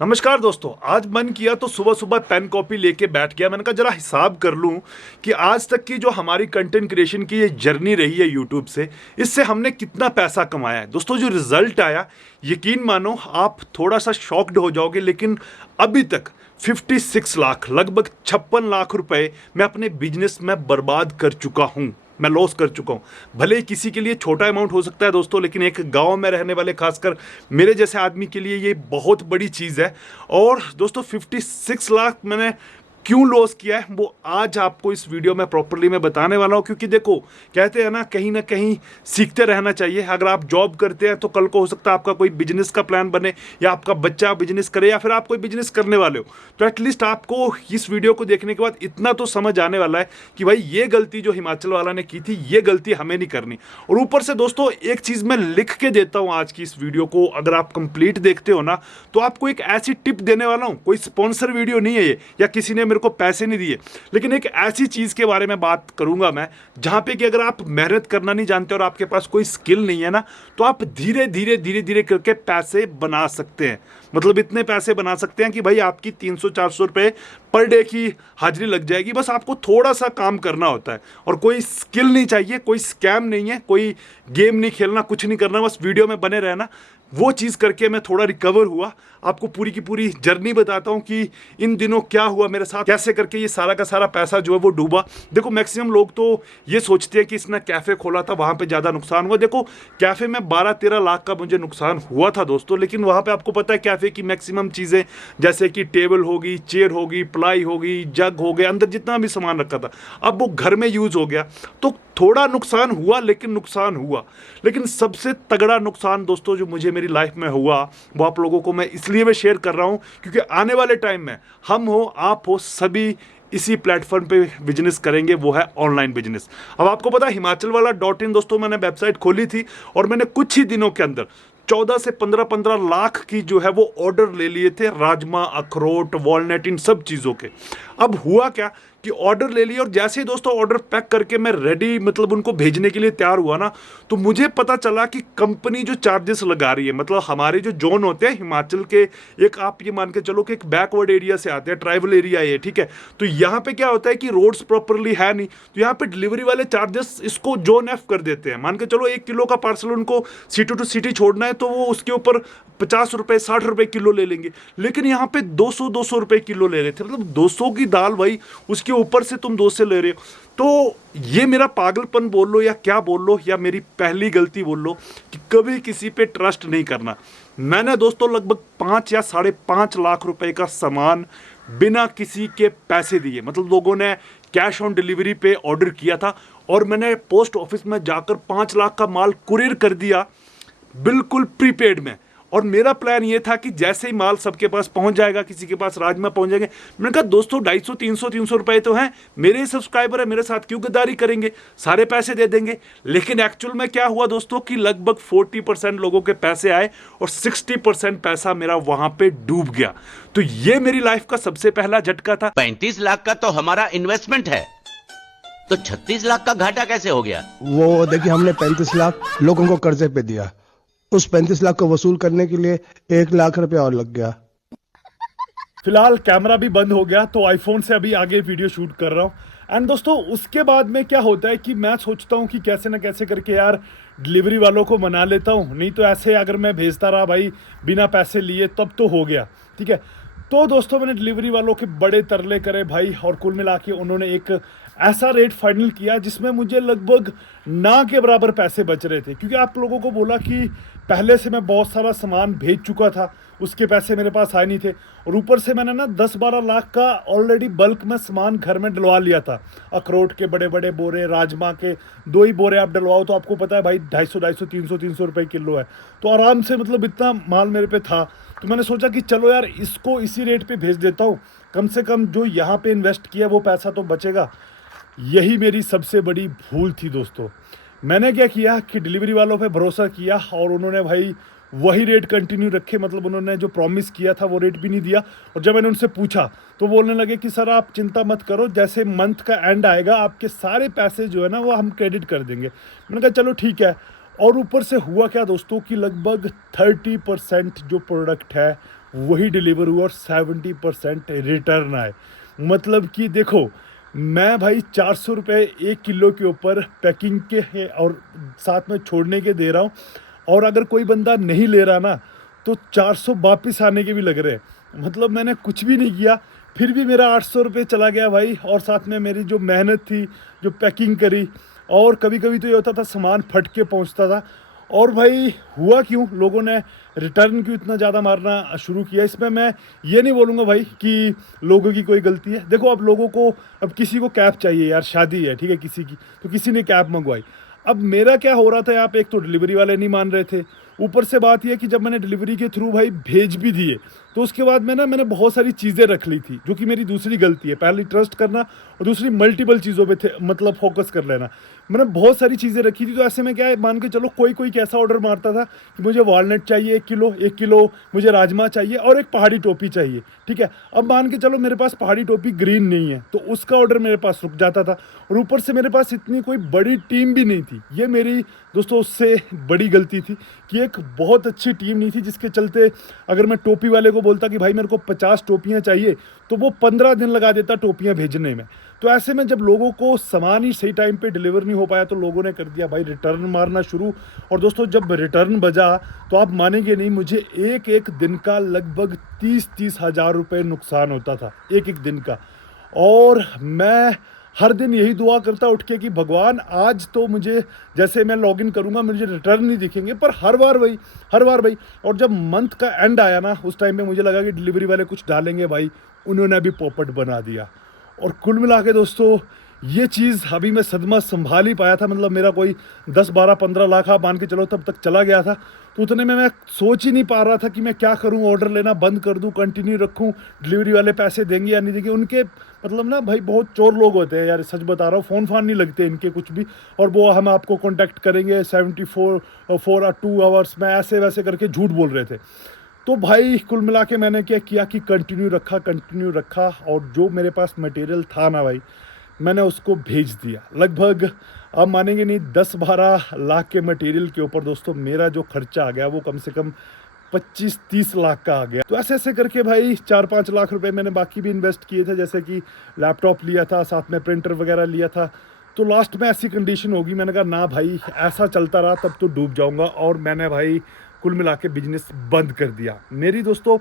नमस्कार दोस्तों। आज मन किया तो सुबह सुबह पेन कॉपी लेके बैठ गया। मैंने कहा जरा हिसाब कर लूं कि आज तक की जो हमारी कंटेंट क्रिएशन की ये जर्नी रही है यूट्यूब से, इससे हमने कितना पैसा कमाया है। दोस्तों जो रिजल्ट आया, यकीन मानो आप थोड़ा सा शॉक्ड हो जाओगे। लेकिन अभी तक 56 लाख, लगभग 56 लाख रुपए मैं अपने बिजनेस में बर्बाद कर चुका हूं, मैं लॉस कर चुका हूं। भले ही किसी के लिए छोटा अमाउंट हो सकता है दोस्तों, लेकिन एक गांव में रहने वाले खासकर मेरे जैसे आदमी के लिए ये बहुत बड़ी चीज़ है। और दोस्तों 56 लाख मैंने क्यों लॉस किया है वो आज आपको इस वीडियो में प्रॉपर्ली मैं बताने वाला हूं। क्योंकि देखो, कहते हैं ना कहीं सीखते रहना चाहिए। अगर आप जॉब करते हैं तो कल को हो सकता है आपका कोई बिजनेस का प्लान बने, या आपका बच्चा बिजनेस करे, या फिर आप कोई बिजनेस करने वाले हो, तो एटलीस्ट आपको इस वीडियो को देखने के बाद इतना तो समझ आने वाला है कि भाई ये गलती जो हिमाचल वाला ने की थी, ये गलती हमें नहीं करनी। और ऊपर से दोस्तों एक चीज़ मैं लिख के देता हूँ आज की इस वीडियो को, अगर आप कंप्लीट देखते हो ना तो आपको एक ऐसी टिप देने वाला हूँ। कोई स्पॉन्सर वीडियो नहीं है ये, या किसी ने मेरे को पैसे नहीं दिए, लेकिन एक ऐसी चीज़ के बारे में बात करूंगा मैं, जहां पे कि अगर आप मेहनत करना नहीं जानते और आपके पास कोई स्किल नहीं है ना, तो आप धीरे धीरे धीरे धीरे करके पैसे बना सकते हैं। मतलब इतने पैसे बना सकते हैं कि भाई आपकी 300-400 रुपये पर डे की हाजिरी लग जाएगी। बस आपको थोड़ा सा काम करना होता है, और कोई स्किल नहीं चाहिए, कोई स्कैम नहीं है, कोई गेम नहीं खेलना, कुछ नहीं करना, बस वीडियो में बने रहना। वो चीज़ करके मैं थोड़ा रिकवर हुआ। आपको पूरी की पूरी जर्नी बताता हूँ कि इन दिनों क्या हुआ मेरे साथ, कैसे करके ये सारा का सारा पैसा जो है वो डूबा। देखो मैक्सिमम लोग तो ये सोचते हैं कि इसने कैफ़े खोला था, वहाँ पे ज़्यादा नुकसान हुआ। देखो कैफ़े में 12-13 लाख का मुझे नुकसान हुआ था दोस्तों, लेकिन वहाँ पे आपको पता है कैफ़े की मैक्सिमम चीज़ें, जैसे कि टेबल होगी, चेयर होगी, प्लाई होगी, जग हो गया, अंदर जितना भी सामान रखा था, अब वो घर में यूज़ हो गया। तो थोड़ा नुकसान हुआ, लेकिन नुकसान हुआ। लेकिन सबसे तगड़ा नुकसान दोस्तों जो मुझे मेरी लाइफ में हुआ, वो आप लोगों को मैं इसलिए मैं शेयर कर रहा हूं क्योंकि आने वाले टाइम में हम हो, आप हो, सभी इसी प्लेटफॉर्म पे बिजनेस करेंगे, वो है ऑनलाइन बिजनेस। अब आपको पता है हिमाचल वाला .in दोस्तों मैंने वेबसाइट खोली थी, और मैंने कुछ ही दिनों के अंदर 14 से 15 लाख की जो है वो ऑर्डर ले लिए थे, राजमा, अखरोट, वॉलनट, इन सब चीज़ों के। अब हुआ क्या कि ऑर्डर ले लिए, और जैसे ही दोस्तों ऑर्डर पैक करके मैं रेडी, मतलब उनको भेजने के लिए तैयार हुआ ना, तो मुझे पता चला कि कंपनी जो चार्जेस लगा रही है, मतलब हमारे जो जोन होते हैं हिमाचल के, एक आप ये मान के चलो कि एक बैकवर्ड एरिया से आते हैं, ट्राइबल एरिया है, ठीक है। तो यहाँ पे क्या होता है कि रोड्स प्रॉपरली है नहीं, तो यहाँ पे डिलीवरी वाले चार्जेस इसको जोन एफ कर देते हैं। मान के चलो 1 किलो का पार्सल उनको सिटी टू सिटी छोड़ना है, तो वो उसके ऊपर 50 रुपये 60 रुपये किलो ले लेंगे। लेकिन यहाँ पे 200 रुपये किलो ले रहे थे, मतलब 200 की दाल भाई, उसके ऊपर से तुम 200 ले रहे हो। तो ये मेरा पागलपन बोल लो या क्या बोल लो, या मेरी पहली गलती बोल लो कि कभी किसी पे ट्रस्ट नहीं करना। मैंने दोस्तों लगभग 5 या 5.5 लाख रुपए का सामान बिना किसी के पैसे दिए, मतलब लोगों ने कैश ऑन डिलीवरी पे ऑर्डर किया था, और मैंने पोस्ट ऑफिस में जाकर 5 लाख का माल कुरियर कर दिया, बिल्कुल प्रीपेड में। और मेरा प्लान ये था कि जैसे ही माल सबके पास पहुंच जाएगा, किसी के पास राजमा पहुंच जाएंगे, मैंने कहा दोस्तों 250-300 रुपए तो हैं, मेरे ही सब्सक्राइबर है, मेरे साथ क्यों गद्दारी करेंगे, सारे पैसे दे देंगे। लेकिन एक्चुअल में क्या हुआ दोस्तों कि लगभग 40% लोगों के पैसे आए, और 60% पैसा मेरा वहां पे डूब गया। तो ये मेरी लाइफ का सबसे पहला झटका था। 35 लाख का तो हमारा इन्वेस्टमेंट है, तो 36 लाख का घाटा कैसे हो गया? वो देखिए, हमने 35 लाख लोगों को कर्जे पे दिया, उस 35 लाख को वसूल करने के लिए 1 लाख रुपया और लग गया। फिलहाल कैमरा भी बंद हो गया, तो आईफोन से अभी आगे वीडियो शूट कर रहा हूँ। एंड दोस्तों उसके बाद में क्या होता है कि मैं सोचता हूँ कि कैसे ना कैसे करके यार डिलीवरी वालों को मना लेता हूँ, नहीं तो ऐसे अगर मैं भेजता रहा भाई बिना पैसे लिए, तब तो हो गया, ठीक है। तो दोस्तों मैंने डिलीवरी वालों के बड़े तरले करे भाई, और कुल मिला के उन्होंने एक ऐसा रेट फाइनल किया जिसमें मुझे लगभग ना के बराबर पैसे बच रहे थे। क्योंकि आप लोगों को बोला कि पहले से मैं बहुत सारा सामान भेज चुका था, उसके पैसे मेरे पास आए नहीं थे, और ऊपर से मैंने ना 10-12 लाख का ऑलरेडी बल्क में सामान घर में डलवा लिया था। अखरोट के बड़े बड़े बोरे, राजमा के 2 ही बोरे आप डलवाओ तो आपको पता है भाई 250, 300 रुपये किलो है। तो आराम से मतलब इतना माल मेरे पे था, तो मैंने सोचा कि चलो यार इसको इसी रेट पे भेज देता हूँ, कम से कम जो यहाँ पे इन्वेस्ट किया वो पैसा तो बचेगा। यही मेरी सबसे बड़ी भूल थी दोस्तों। मैंने क्या किया कि डिलीवरी वालों पे भरोसा किया, और उन्होंने भाई वही रेट कंटिन्यू रखे, मतलब उन्होंने जो प्रॉमिस किया था वो रेट भी नहीं दिया। और जब मैंने उनसे पूछा तो बोलने लगे कि सर आप चिंता मत करो, जैसे मंथ का एंड आएगा आपके सारे पैसे जो है ना वो हम क्रेडिट कर देंगे। मैंने कहा चलो ठीक है। और ऊपर से हुआ क्या दोस्तों कि लगभग 30% जो प्रोडक्ट है वही डिलीवर हुआ और 70% रिटर्न आए। मतलब कि देखो, मैं भाई 400 रुपये 1 किलो के ऊपर पैकिंग के है और साथ में छोड़ने के दे रहा हूँ, और अगर कोई बंदा नहीं ले रहा ना तो 400 वापस आने के भी लग रहे हैं। मतलब मैंने कुछ भी नहीं किया, फिर भी मेरा 800 रुपये चला गया भाई, और साथ में मेरी जो मेहनत थी, जो पैकिंग करी, और कभी कभी तो ये होता था सामान फट के पहुंचता था। और भाई हुआ क्यों, लोगों ने रिटर्न क्यों इतना ज़्यादा मारना शुरू किया, इसमें मैं ये नहीं बोलूँगा भाई कि लोगों की कोई गलती है। देखो, अब लोगों को, अब किसी को कैब चाहिए यार, शादी है ठीक है किसी की, तो किसी ने कैब मंगवाई। अब मेरा क्या हो रहा था यहाँ पे, एक तो डिलीवरी वाले नहीं मान रहे थे, ऊपर से बात यह कि जब मैंने डिलीवरी के थ्रू भाई भेज भी दिए, तो उसके बाद मैंने बहुत सारी चीज़ें रख ली थी, जो कि मेरी दूसरी गलती है। पहली ट्रस्ट करना, और दूसरी मल्टीपल चीज़ों पे थे मतलब फोकस कर लेना। मैंने बहुत सारी चीज़ें रखी थी, तो ऐसे में क्या है, मान के चलो कोई कोई कैसा ऑर्डर मारता था कि मुझे वॉलनट चाहिए 1 किलो मुझे राजमा चाहिए और एक पहाड़ी टोपी चाहिए, ठीक है। अब मान के चलो मेरे पास पहाड़ी टोपी ग्रीन नहीं है, तो उसका ऑर्डर मेरे पास रुक जाता था, और ऊपर से मेरे पास इतनी कोई बड़ी टीम भी नहीं थी। ये मेरी दोस्तों उससे बड़ी गलती थी कि एक बहुत अच्छी टीम नहीं थी, जिसके चलते अगर मैं टोपी वाले को बोलता कि भाई मेरे को 50 टोपियाँ चाहिए, तो वो 15 दिन लगा देता टोपियाँ भेजने में। तो ऐसे में जब लोगों को सामान ही सही टाइम पे डिलीवर नहीं हो पाया, तो लोगों ने कर दिया भाई रिटर्न मारना शुरू। और दोस्तों जब रिटर्न बजा, तो आप मानेंगे नहीं, मुझे एक एक दिन का लगभग 30-30 हज़ार रुपये नुकसान होता था, एक एक दिन का। और मैं हर दिन यही दुआ करता उठ के कि भगवान आज तो मुझे, जैसे मैं लॉगिन करूंगा मुझे रिटर्न नहीं दिखेंगे, पर हर बार वही। और जब मंथ का एंड आया ना, उस टाइम पे मुझे लगा कि डिलीवरी वाले कुछ डालेंगे भाई, उन्होंने भी पोपट बना दिया। और कुल मिला के दोस्तों ये चीज़ अभी मैं सदमा संभाल ही पाया था। मतलब मेरा कोई 10-12-15 लाख आप मान के चलो तब तक चला गया था। तो उतने में मैं सोच ही नहीं पा रहा था कि मैं क्या करूं, ऑर्डर लेना बंद कर दूं, कंटिन्यू रखूं, डिलीवरी वाले पैसे देंगे या नहीं देंगे। उनके मतलब ना भाई बहुत चोर लोग होते हैं यार, सच बता रहा हूँ, फ़ोन फान नहीं लगते इनके कुछ भी, और वो हम आपको कॉन्टैक्ट करेंगे 74 आवर्स में, ऐसे वैसे करके झूठ बोल रहे थे। तो भाई कुल मिला के मैंने क्या किया कि कंटिन्यू रखा, और जो मेरे पास मटेरियल था ना भाई, मैंने उसको भेज दिया। लगभग आप मानेंगे नहीं, 10-12 लाख के मटेरियल के ऊपर दोस्तों मेरा जो खर्चा आ गया वो कम से कम 25-30 लाख का आ गया। तो ऐसे ऐसे करके भाई 4-5 लाख रुपए मैंने बाकी भी इन्वेस्ट किए थे, जैसे कि लैपटॉप लिया था, साथ में प्रिंटर वगैरह लिया था। तो लास्ट में ऐसी कंडीशन होगी, मैंने कहा ना भाई ऐसा चलता रहा तब तो डूब जाऊंगा, और मैंने भाई कुल मिला के बिजनेस बंद कर दिया। मेरी दोस्तों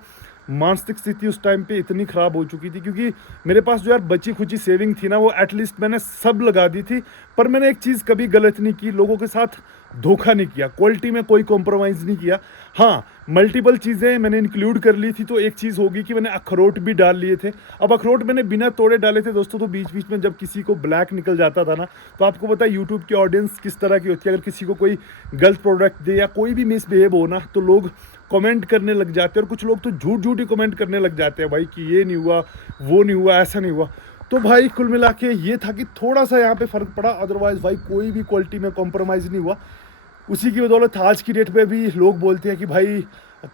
मानसिक स्थिति उस टाइम पे इतनी ख़राब हो चुकी थी, क्योंकि मेरे पास जो यार बची खुची सेविंग थी ना, वो एटलीस्ट मैंने सब लगा दी थी। पर मैंने एक चीज़ कभी गलत नहीं की, लोगों के साथ धोखा नहीं किया, क्वालिटी में कोई कॉम्प्रोमाइज़ नहीं किया। हाँ, मल्टीपल चीज़ें मैंने इंक्लूड कर ली थी। तो एक चीज़ होगी कि मैंने अखरोट भी डाल लिए थे। अब अखरोट मैंने बिना तोड़े डाले थे दोस्तों, तो बीच बीच में जब किसी को ब्लैक निकल जाता था ना, तो आपको पता है यूट्यूब की ऑडियंस किस तरह की होती है। अगर किसी को कोई गलत प्रोडक्ट दे या कोई भी मिसबिहेव हो ना, तो लोग कमेंट करने लग जाते हैं, और कुछ लोग तो झूठ ही कमेंट करने लग जाते हैं भाई कि ये नहीं हुआ, वो नहीं हुआ, ऐसा नहीं हुआ। तो भाई कुल मिला के ये था कि थोड़ा सा यहाँ पे फ़र्क पड़ा, अदरवाइज़ भाई कोई भी क्वालिटी में कॉम्प्रोमाइज़ नहीं हुआ। उसी की बदौलत आज की डेट पे भी लोग बोलते हैं कि भाई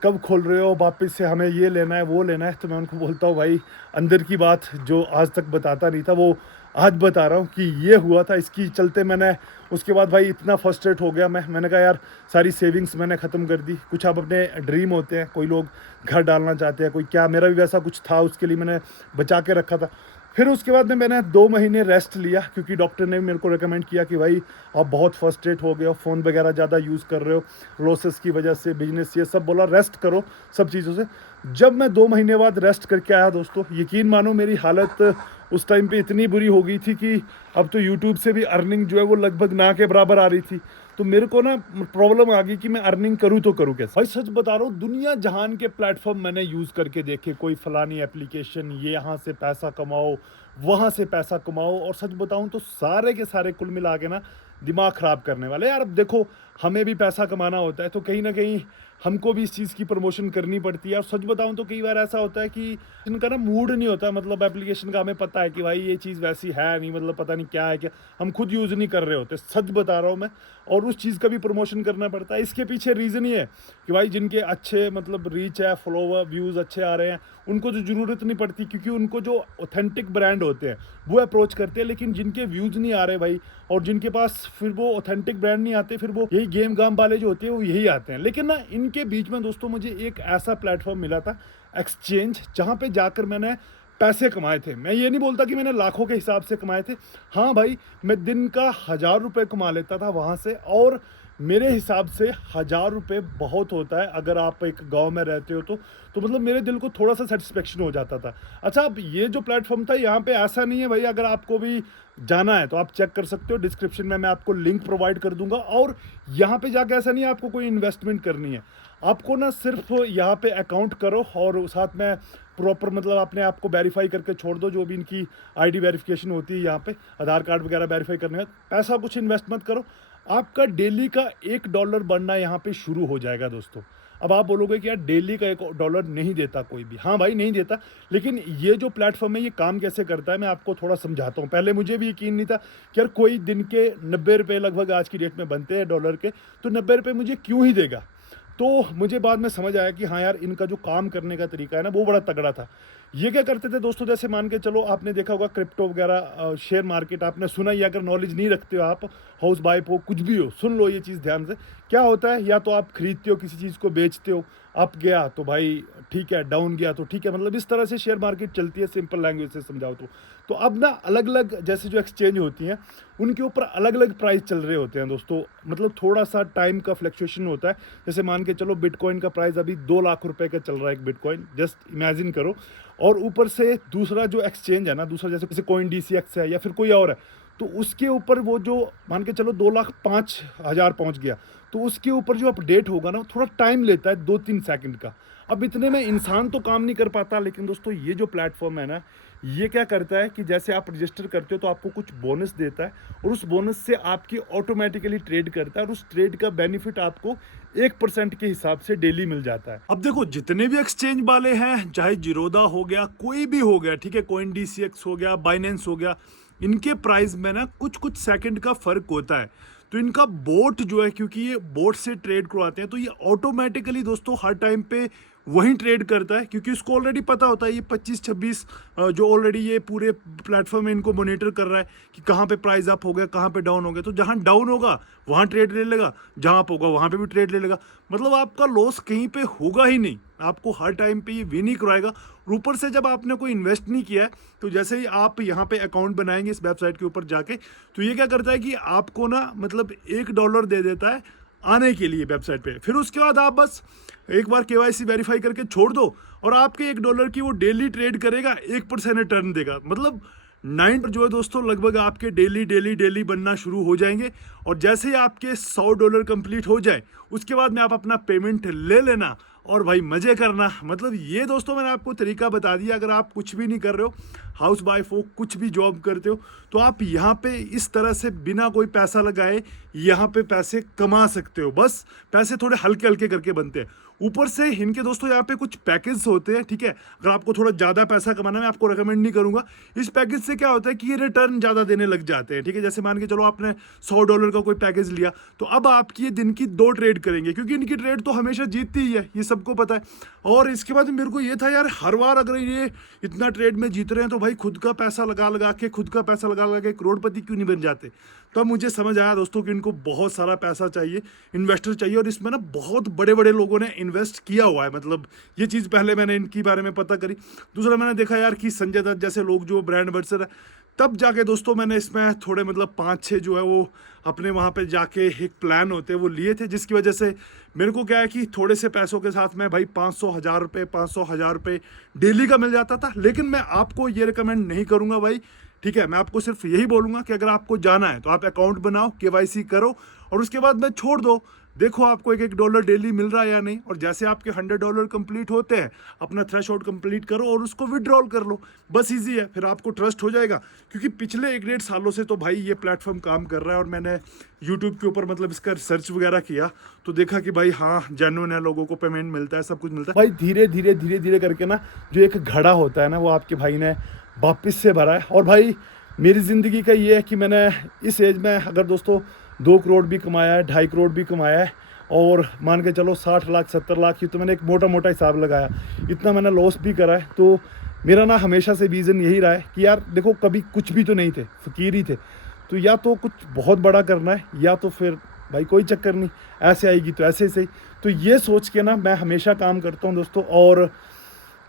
कब खोल रहे हो वापस से, हमें ये लेना है वो लेना है। तो मैं उनको बोलता हूँ भाई अंदर की बात जो आज तक बताता नहीं था, वो आज बता रहा हूँ कि ये हुआ था, इसकी चलते मैंने उसके बाद भाई इतना फ्रस्ट्रेट हो गया मैंने कहा यार सारी सेविंग्स मैंने ख़त्म कर दी। कुछ अब अपने ड्रीम होते हैं, कोई लोग घर डालना चाहते हैं, कोई क्या, मेरा भी वैसा कुछ था, उसके लिए मैंने बचा के रखा था। फिर उसके बाद में मैंने 2 महीने रेस्ट लिया, क्योंकि डॉक्टर ने मेरे को रेकमेंड किया कि भाई आप बहुत फ्रस्ट्रेट हो गए हो, फ़ोन वगैरह ज़्यादा यूज़ कर रहे हो, लॉसेस की वजह से, बिजनेस, ये सब बोला, रेस्ट करो सब चीज़ों से। जब मैं 2 महीने बाद रेस्ट करके आया दोस्तों, यकीन मानो मेरी हालत उस टाइम पे इतनी बुरी हो गई थी कि अब तो यूट्यूब से भी अर्निंग जो है वो लगभग ना के बराबर आ रही थी। तो मेरे को ना प्रॉब्लम आ गई कि मैं अर्निंग करूँ तो करूँ कैसे। भाई सच बता रहा हूँ, दुनिया जहान के प्लेटफॉर्म मैंने यूज़ करके देखे, कोई फलानी एप्लीकेशन, ये यहाँ से पैसा कमाओ, वहाँ से पैसा कमाओ, और सच बताऊँ तो सारे के सारे कुल मिला के ना दिमाग ख़राब करने वाले। यार अब देखो, हमें भी पैसा कमाना होता है, तो कहीं ना कहीं हमको भी इस चीज़ की प्रमोशन करनी पड़ती है। और सच बताऊं तो कई बार ऐसा होता है कि इनका ना मूड नहीं होता, मतलब एप्लीकेशन का, हमें पता है कि भाई ये चीज़ वैसी है नहीं, मतलब पता नहीं क्या है, क्या हम खुद यूज़ नहीं कर रहे होते, सच बता रहा हूँ मैं, और उस चीज़ का भी प्रमोशन करना पड़ता है। इसके पीछे रीज़न ये है कि भाई जिनके अच्छे मतलब रीच है, फॉलोवर, व्यूज़ अच्छे आ रहे हैं, उनको जो ज़रूरत नहीं पड़ती, क्योंकि उनको जो ऑथेंटिक ब्रांड होते हैं वो अप्रोच करते हैं। लेकिन जिनके व्यूज़ नहीं आ रहे भाई, और जिनके पास फिर वो ऑथेंटिक ब्रांड नहीं आते, फिर वो यही गेम गाम वाले जो होते हैं वो यही आते हैं। लेकिन ना इनके बीच में दोस्तों मुझे एक ऐसा प्लेटफॉर्म मिला था, एक्सचेंज जहाँ पे जाकर मैंने पैसे कमाए थे। मैं ये नहीं बोलता कि मैंने लाखों के हिसाब से कमाए थे। हाँ भाई, मैं दिन का 1000 रुपये कमा लेता था वहाँ से, और मेरे हिसाब से 1000 रुपये बहुत होता है अगर आप एक गांव में रहते हो तो मतलब मेरे दिल को थोड़ा सा सेटिस्फेक्शन हो जाता था। अच्छा, अब ये जो प्लेटफॉर्म था यहाँ पे ऐसा नहीं है भाई, अगर आपको भी जाना है तो आप चेक कर सकते हो, डिस्क्रिप्शन में मैं आपको लिंक प्रोवाइड कर दूंगा। और यहाँ पे जाके ऐसा नहीं है आपको कोई इन्वेस्टमेंट करनी है, आपको ना सिर्फ यहाँ पे अकाउंट करो और साथ में प्रॉपर मतलब अपने आप को वेरीफाई करके छोड़ दो, जो भी इनकी आईडी वेरिफिकेशन होती है यहाँ पे, आधार कार्ड वगैरह वेरीफाई करने का। पैसा कुछ इन्वेस्ट मत करो, आपका डेली का $1 बनना यहाँ पे शुरू हो जाएगा दोस्तों। अब आप बोलोगे कि यार डेली का $1 नहीं देता कोई भी। हाँ भाई, नहीं देता, लेकिन ये जो प्लेटफॉर्म है ये काम कैसे करता है मैं आपको थोड़ा समझाता हूँ। पहले मुझे भी यकीन नहीं था कि यार कोई दिन के 90 रुपये लगभग आज की डेट में बनते हैं डॉलर के, तो 90 रुपये मुझे क्यों ही देगा। तो मुझे बाद में समझ आया कि हाँ यार, इनका जो काम करने का तरीका है ना वो बड़ा तगड़ा था। ये क्या करते थे दोस्तों, जैसे मान के चलो आपने देखा होगा क्रिप्टो वगैरह, शेयर मार्केट आपने सुना ही, अगर नॉलेज नहीं रखते हो आप, हाउस बाइप हो कुछ भी हो, सुन लो ये चीज़ ध्यान से। क्या होता है, या तो आप खरीदते हो किसी चीज़ को, बेचते हो, अप गया तो भाई ठीक है, डाउन गया तो ठीक है, मतलब इस तरह से शेयर मार्केट चलती है, सिंपल लैंग्वेज से समझाओ तो अब ना अलग अलग जैसे जो एक्सचेंज होती हैं उनके ऊपर अलग अलग प्राइस चल रहे होते हैं दोस्तों, मतलब थोड़ा सा टाइम का फ्लक्चुएशन होता है। जैसे मान के चलो बिटकॉइन का प्राइस अभी 2 लाख रुपए का चल रहा है एक बिटकॉइन, जस्ट इमेजिन करो। और ऊपर से दूसरा जो एक्सचेंज है ना, दूसरा जैसे कोइन DCX है या फिर कोई और है, तो उसके ऊपर वो जो मान के चलो 2,05,000 पहुंच गया, तो उसके ऊपर जो अपडेट होगा ना थोड़ा टाइम लेता है, 2-3 सेकंड का। अब इतने में इंसान तो काम नहीं कर पाता, लेकिन दोस्तों ये जो प्लेटफॉर्म है ना, ये क्या करता है कि जैसे आप रजिस्टर करते हो तो आपको कुछ बोनस देता है, और उस बोनस से आपकी ऑटोमेटिकली ट्रेड करता है, और उस ट्रेड का बेनिफिट आपको 1% के हिसाब से डेली मिल जाता है। अब देखो, जितने भी एक्सचेंज वाले हैं, चाहे जीरोधा हो गया, कोई भी हो गया, ठीक है, कोइन DCX हो गया, बाइनेंस हो गया, इनके प्राइस में ना कुछ कुछ सेकंड का फर्क होता है। तो इनका बोट जो है, क्योंकि ये बोट से ट्रेड करवाते हैं, तो ये ऑटोमेटिकली दोस्तों हर टाइम पे वही ट्रेड करता है, क्योंकि उसको ऑलरेडी पता होता है ये 25-26 जो ऑलरेडी ये पूरे प्लेटफॉर्म में इनको मॉनिटर कर रहा है कि कहाँ पे प्राइस अप हो गया, कहाँ पे डाउन हो गया। तो जहाँ डाउन होगा वहाँ ट्रेड ले लेगा, जहाँ अप होगा वहाँ पे भी ट्रेड ले लेगा, मतलब आपका लॉस कहीं पे होगा ही नहीं, आपको हर टाइम पे ये विन ही करवाएगा। और ऊपर से जब आपने कोई इन्वेस्ट नहीं किया है, तो जैसे ही आप यहाँ पे अकाउंट बनाएंगे इस वेबसाइट के ऊपर जाके, तो ये क्या करता है कि आपको ना मतलब $1 दे देता है आने के लिए वेबसाइट पे। फिर उसके बाद आप बस एक बार KYC वेरीफाई करके छोड़ दो, और आपके $1 की वो डेली ट्रेड करेगा, 1% रिटर्न देगा। मतलब 9 जो है दोस्तों लगभग आपके डेली बनना शुरू हो जाएंगे। और जैसे ही आपके $100 कंप्लीट हो जाए, उसके बाद में आप अपना पेमेंट ले लेना और भाई मज़े करना। मतलब ये दोस्तों मैंने आपको तरीका बता दिया। अगर आप कुछ भी नहीं कर रहे हो, हाउस वाइफ हो, कुछ भी जॉब करते हो, तो आप यहाँ पे इस तरह से बिना कोई पैसा लगाए यहाँ पे पैसे कमा सकते हो। बस पैसे थोड़े हल्के हल्के करके बनते हैं। ऊपर से इनके दोस्तों यहाँ पे कुछ पैकेज होते हैं, ठीक है। अगर आपको थोड़ा ज़्यादा पैसा कमाना, मैं आपको रेकमेंड नहीं करूँगा। इस पैकेज से क्या होता है कि ये रिटर्न ज़्यादा देने लग जाते हैं, ठीक है। जैसे मान के चलो आपने $100 का कोई पैकेज लिया, तो अब आपकी ये दिन की 2 ट्रेड करेंगे, क्योंकि इनकी ट्रेड तो हमेशा जीतती ही है, ये सबको पता है। और इसके बाद मेरे को ये था यार, हर बार अगर ये इतना ट्रेड में जीत रहे हैं, तो भाई खुद का पैसा लगा के करोड़पति क्यों नहीं बन जाते। तो अब मुझे समझ आया दोस्तों कि इनको बहुत सारा पैसा चाहिए, इन्वेस्टर चाहिए, और इसमें ना बहुत बड़े बड़े लोगों ने इन्वेस्ट किया हुआ है। मतलब ये चीज़ पहले मैंने इनके बारे में पता करी। दूसरा मैंने देखा यार कि संजय दत्त जैसे लोग जो ब्रांड एम्बेसडर है, तब जाके दोस्तों मैंने इसमें थोड़े मतलब 5-6 जो है वो अपने वहाँ पे जाके एक प्लान होते हैं वो लिए थे, जिसकी वजह से मेरे को क्या है कि थोड़े से पैसों के साथ में भाई 500,000 रुपये डेली का मिल जाता था। लेकिन मैं आपको ये रिकमेंड नहीं करूँगा भाई, ठीक है। मैं आपको सिर्फ यही बोलूँगा कि अगर आपको जाना है तो आप अकाउंट बनाओ, KYC करो, और उसके बाद में छोड़ दो। देखो आपको $1 डेली मिल रहा है या नहीं, और जैसे आपके $100 कंप्लीट होते हैं, अपना थ्रेशोल्ड कंप्लीट करो और उसको विड्रॉल कर लो। बस इजी है, फिर आपको ट्रस्ट हो जाएगा। क्योंकि पिछले 1-1.5 सालों से तो भाई ये प्लेटफॉर्म काम कर रहा है, और मैंने यूट्यूब के ऊपर मतलब इसका रिसर्च वगैरह किया, तो देखा कि भाई हाँ जेन्युइन है, लोगों को पेमेंट मिलता है, सब कुछ मिलता है। भाई धीरे धीरे करके ना जो एक घड़ा होता है ना, वो आपके भाई ने वापस से भरा है। और भाई मेरी ज़िंदगी का ये है कि मैंने इस एज में अगर दोस्तों 2 करोड़ भी कमाया है, 2.5 करोड़ भी कमाया है, और मान के चलो 60 लाख 70 लाख की, तो मैंने एक मोटा हिसाब लगाया, इतना मैंने लॉस भी करा है। तो मेरा ना हमेशा से विज़न यही रहा है कि यार देखो, कभी कुछ भी तो नहीं थे, फ़कीर ही थे। तो या तो कुछ बहुत बड़ा करना है, या तो फिर भाई कोई चक्कर नहीं, ऐसे आएगी तो ऐसे ही सही। तो ये सोच के ना मैं हमेशा काम करता हूँ दोस्तों। और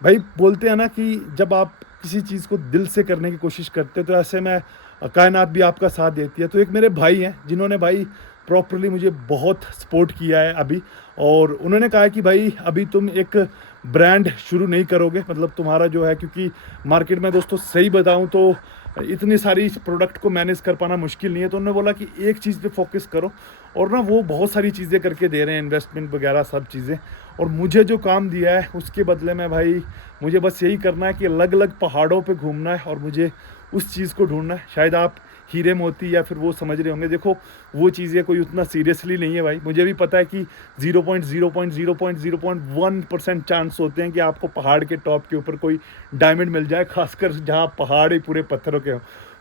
भाई बोलते हैं ना कि जब आप किसी चीज़ को दिल से करने की कोशिश करते हो तो ऐसे में कायनात भी आपका साथ देती है। तो एक मेरे भाई हैं जिन्होंने भाई प्रॉपरली मुझे बहुत सपोर्ट किया है अभी, और उन्होंने कहा है कि भाई अभी तुम एक ब्रांड शुरू नहीं करोगे, मतलब तुम्हारा जो है, क्योंकि मार्केट में दोस्तों सही बताऊं तो इतनी सारी प्रोडक्ट को मैनेज कर पाना मुश्किल नहीं है। तो उन्होंने बोला कि एक चीज़ पे फोकस करो, और ना वो बहुत सारी चीज़ें करके दे रहे हैं, इन्वेस्टमेंट वगैरह सब चीज़ें। और मुझे जो काम दिया है उसके बदले में भाई मुझे बस यही करना है कि अलग अलग पहाड़ों पे घूमना है और मुझे उस चीज़ को ढूंढना है। शायद आप हीरे मोती या फिर वो समझ रहे होंगे, देखो वो चीज़ें कोई उतना सीरियसली नहीं है भाई। मुझे भी पता है कि 0.0.0.0.1% चांस होते हैं कि आपको पहाड़ के टॉप के ऊपर कोई डायमंड मिल जाए, खासकर जहाँ पहाड़ ही पूरे पत्थरों के हों।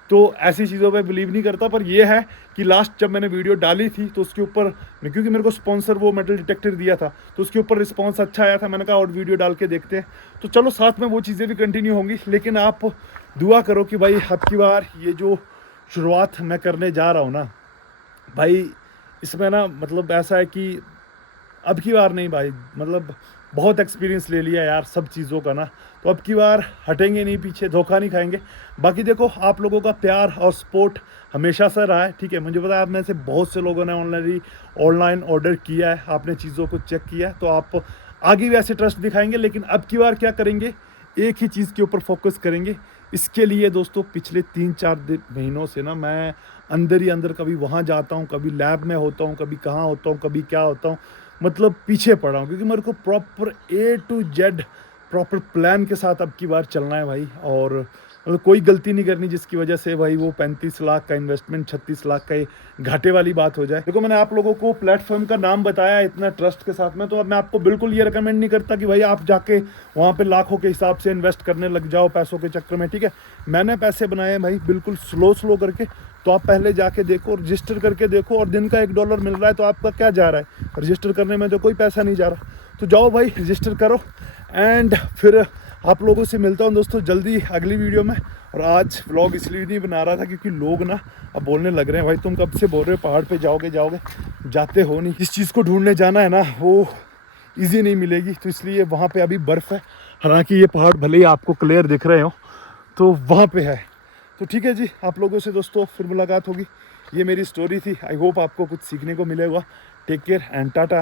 तो ऐसी चीज़ों पे बिलीव नहीं करता, पर ये है कि लास्ट जब मैंने वीडियो डाली थी तो उसके ऊपर, क्योंकि मेरे को स्पॉन्सर वो मेटल डिटेक्टर दिया था तो उसके ऊपर रिस्पांस अच्छा आया था। मैंने कहा और वीडियो डाल के देखते हैं, तो चलो साथ में वो चीज़ें भी कंटिन्यू होंगी। लेकिन आप दुआ करो कि भाई अब की बार ये जो शुरुआत मैं करने जा रहा हूँ ना भाई, इसमें ना मतलब ऐसा है कि अब की बार नहीं भाई, मतलब बहुत एक्सपीरियंस ले लिया यार सब चीज़ों का ना, तो अब की बार हटेंगे नहीं पीछे, धोखा नहीं खाएंगे। बाकी देखो आप लोगों का प्यार और सपोर्ट हमेशा से रहा है, ठीक है। मुझे पता है आप में से बहुत से लोगों ने ऑनलाइन ऑर्डर किया है, आपने चीज़ों को चेक किया है, तो आप आगे भी ऐसे ट्रस्ट दिखाएंगे। लेकिन अब की बार क्या करेंगे, एक ही चीज़ के ऊपर फोकस करेंगे। इसके लिए दोस्तों पिछले 3-4 महीनों से ना मैं अंदर ही अंदर कभी वहाँ जाता हूँ, कभी लैब में होता हूँ, कभी कहाँ होता हूँ, कभी क्या होता हूँ, मतलब पीछे पड़ा हूँ, क्योंकि मेरे को proper A to Z proper plan के साथ अब की बार चलना है भाई। और मतलब कोई गलती नहीं करनी जिसकी वजह से भाई वो 35 लाख का इन्वेस्टमेंट 36 लाख का घाटे वाली बात हो जाए। देखो मैंने आप लोगों को प्लेटफॉर्म का नाम बताया इतना ट्रस्ट के साथ में, तो अब मैं आपको बिल्कुल ये रिकमेंड नहीं करता कि भाई आप जाके वहाँ पे लाखों के हिसाब से इन्वेस्ट करने लग जाओ पैसों के चक्कर में, ठीक है। मैंने पैसे बनाए हैं भाई बिल्कुल स्लो करके, तो आप पहले जाके देखो, रजिस्टर करके देखो, और दिन का $1 मिल रहा है तो आपका क्या जा रहा है, रजिस्टर करने में तो कोई पैसा नहीं जा रहा। तो जाओ भाई रजिस्टर करो, एंड फिर आप लोगों से मिलता हूँ दोस्तों जल्दी अगली वीडियो में। और आज व्लॉग इसलिए नहीं बना रहा था क्योंकि लोग ना अब बोलने लग रहे हैं भाई तुम कब से बोल रहे हो पहाड़ पे जाओगे, जाते हो नहीं। इस चीज़ को ढूंढने जाना है ना वो ईजी नहीं मिलेगी, तो इसलिए वहाँ पे अभी बर्फ़ है। हालांकि ये पहाड़ भले ही आपको क्लियर दिख रहे हो तो वहाँ पे है। तो ठीक है जी, आप लोगों से दोस्तों फिर मुलाकात होगी। ये मेरी स्टोरी थी, आई होप आपको कुछ सीखने को मिलेगा। Take care and Tata.